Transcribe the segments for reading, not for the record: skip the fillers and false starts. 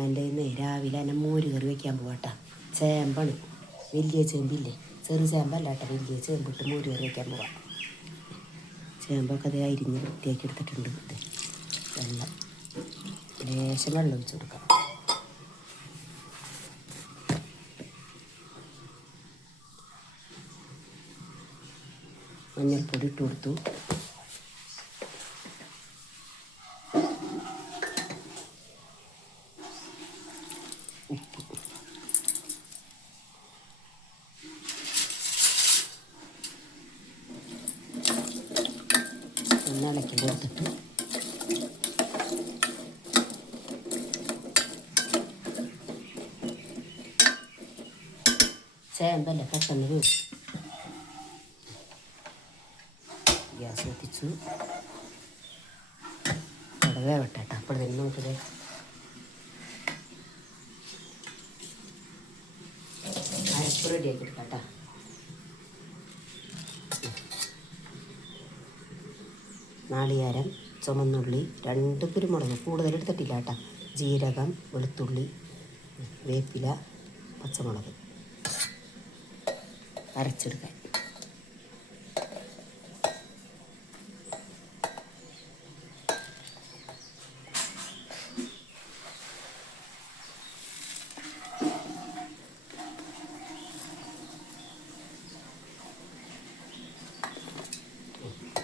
എൻ്റെ ഇന്ന് രാവിലെ തന്നെ മോര് കറി വയ്ക്കാൻ പോകട്ടാ. ചേമ്പാണ്, വലിയ ചേമ്പില്ലേ, ചെറു ചേമ്പല്ല കേട്ടോ, വലിയ ചേമ്പിട്ട് മോര് കറി വയ്ക്കാൻ പോവാം. ചേമ്പൊക്കെ അത് അരിഞ്ഞ് വൃത്തിയാക്കി എടുത്തിട്ടുണ്ട്. വെള്ളം ലേശം വെള്ളം ഒഴിച്ച് കൊടുക്കാം. മഞ്ഞൾപ്പൊടി ഇട്ട് കൊടുത്തു. ഉപ്പ്, ഒന്ന് ഇളക്കി കൊടുത്തിട്ട് ചേമ്പല്ലേ പെട്ടെന്ന് വീഴും. ഗ്യാസ് കത്തിച്ചു, അവിടെ വേവട്ടെ കേട്ടോ. അപ്പോഴത്തേനും നമുക്കിത് അരപ്പ് റെഡിയാക്കി എടുക്കാം കേട്ടോ. നാളികേരം, ചുമന്നുള്ളി, 2 കുരുമുളക്, കൂടുതൽ എടുത്തിട്ടില്ല കേട്ടോ. ജീരകം, വെളുത്തുള്ളി, വേപ്പില, പച്ചമുളക് അരച്ചെടുക്കാൻ.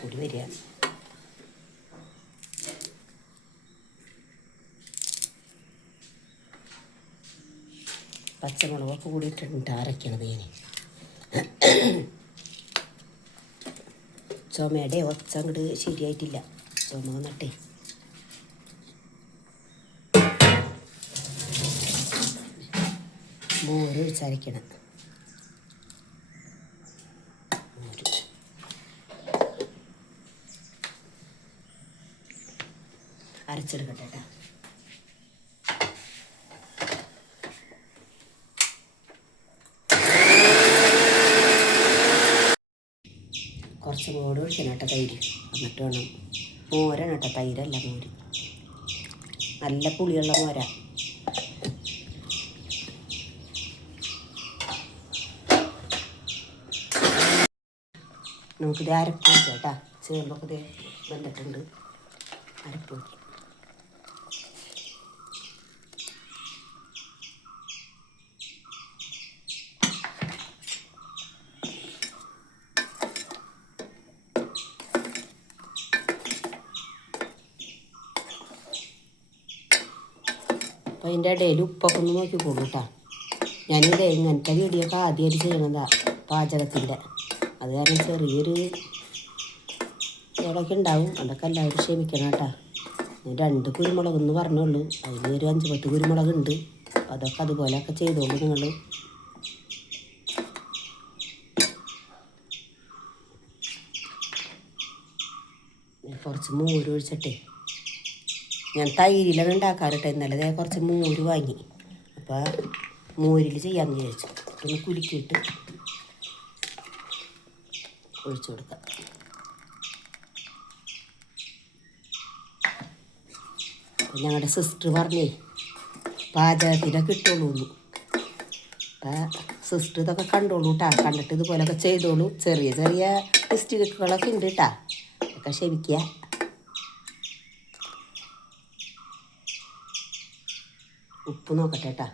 കൂടി വരിക. പച്ചമുളകൊക്കെ കൂടിയിട്ടുണ്ട് അരയ്ക്കണത്. ഞാൻ ചുമയുടെ ഒച്ച അങ്ങോട്ട് ശരിയായിട്ടില്ല. ചുമ വന്നിട്ടേ മോര് ഒഴിച്ചരയ്ക്കണം. മോര് അരച്ചെടുക്കട്ടെ കേട്ടോ. കുറച്ച് മോര് ഒഴിക്കണം കേട്ടോ, തൈര്. എന്നിട്ട് വേണം. മോരാണ് കേട്ടോ, തൈരല്ല മോര്. നല്ല പുളിയുള്ള മോര. നമുക്കിത് അരപ്പ് വയ്ക്കാം കേട്ടോ. ചേമ്പൊക്കെ ഇത് വെന്തിട്ടുണ്ട്. അരപ്പ് വയ്ക്കാം. അപ്പോൾ അതിൻ്റെ ഇടയിൽ ഉപ്പൊക്കെ ഒന്ന് നോക്കിക്കോളൂ കേട്ടോ. ഞാനിത് ഇങ്ങനത്തെ വീഡിയോക്കെ ആദ്യമായിട്ട് ചെയ്യുന്നതാണ്, പാചകത്തിൻ്റെ. അത് കാരണം ചെറിയൊരു ഇടയ്ക്ക് ഉണ്ടാവും. അതൊക്കെ എല്ലാവരും ക്ഷമിക്കണം കേട്ടോ. 2 കുരുമുളകെന്ന് പറഞ്ഞുള്ളൂ, അതിൽ ഒരു 5-10 കുരുമുളകുണ്ട്. അതൊക്കെ അതുപോലെയൊക്കെ ചെയ്തോളൂ നിങ്ങൾ. കുറച്ച് മോര് ഒഴിച്ചിട്ടേ, ഞാൻ തൈരിലാണ് ഉണ്ടാക്കാറുണ്ട്. ഇന്നലെ കുറച്ച് മോര് വാങ്ങി, അപ്പോൾ മോരിൽ ചെയ്യാമെന്ന് വിചാരിച്ചു. ഒന്ന് കുലുക്കിയിട്ട് ഒഴിച്ചു കൊടുക്കാം. അപ്പം ഞങ്ങളുടെ സിസ്റ്റർ പറഞ്ഞേ പാചകത്തിനൊക്കെ ഇട്ടോളൂന്ന്. അപ്പം സിസ്റ്റർ ഇതൊക്കെ കണ്ടോളൂ കേട്ടാ. കണ്ടിട്ട് ഇതുപോലെയൊക്കെ ചെയ്തോളൂ. ചെറിയ ചെറിയ മിസ്റ്റേക്കുകളൊക്കെ ഉണ്ട് കേട്ടാ, ഒക്കെ ക്ഷമിക്കുക. ഉപ്പ് നോക്കട്ടെ കേട്ടാ.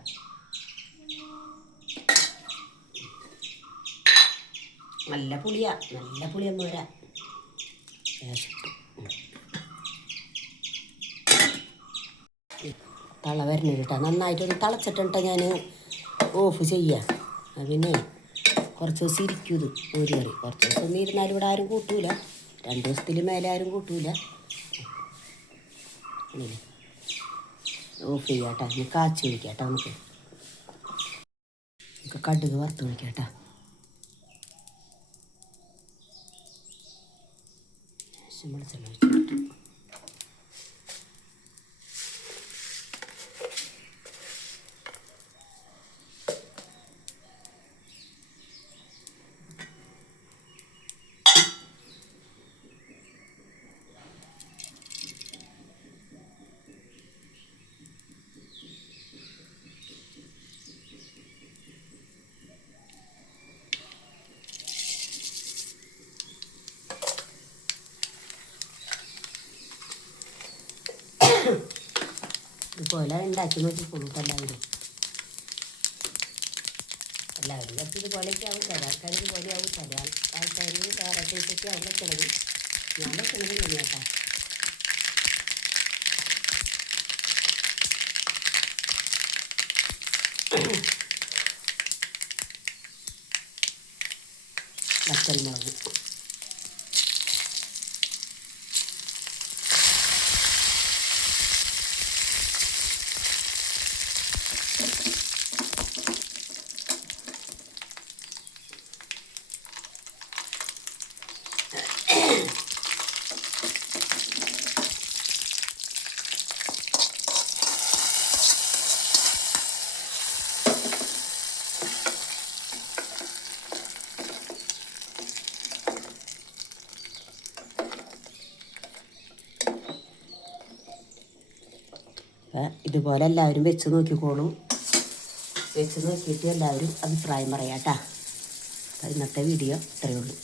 നല്ല പുളിയാ, നല്ല പുളിയൊന്നും വരാ. തള വരണത് കേട്ടോ. നന്നായിട്ടൊന്ന് തിളച്ചിട്ടുണ്ട്. ഞാൻ ഓഫ് ചെയ്യാം. പിന്നെ കുറച്ച് ദിവസം ഇരിക്കും ഇത് മോര് കറി. കുറച്ച് ദിവസം ഒന്നും ഇരുന്നാലും ഇവിടെ ആരും കൂട്ടൂല. 2 ദിവസത്തിൽ മേലെ ആരും കൂട്ടൂല. ഓഫ് ചെയ്യാം കേട്ടോ. ഇനി കാച്ചി ഒഴിക്കാം കേട്ടോ. നമുക്ക് കടുക് വറുത്ത് ഒഴിക്കാം കേട്ടോ. വെളിച്ചെണ്ണ ഒഴിച്ചിട്ട് ഇതുപോലെ ഉണ്ടാക്കി നോക്കിക്കോളൂ എല്ലാവരും. എല്ലാവരും കുറച്ച് ഇതുപോലെയൊക്കെ ആവും. ചില ആൾക്കാർ ഇതുപോലെ ആവും, ചില ആൾക്കാർ വേറെ ടേസ്റ്റൊക്കെ ആവും വെക്കണത്. ഞാൻ വെക്കണത് ഇങ്ങനെയാട്ടാ. വറ്റൽമുളക്, ഇതുപോലെ എല്ലാവരും വെച്ച് നോക്കിക്കോളും. വെച്ച് നോക്കിയിട്ട് എല്ലാവരും അഭിപ്രായം പറയാം കേട്ടോ. ഇന്നത്തെ വീഡിയോ ഇത്രയേ ഉള്ളൂ.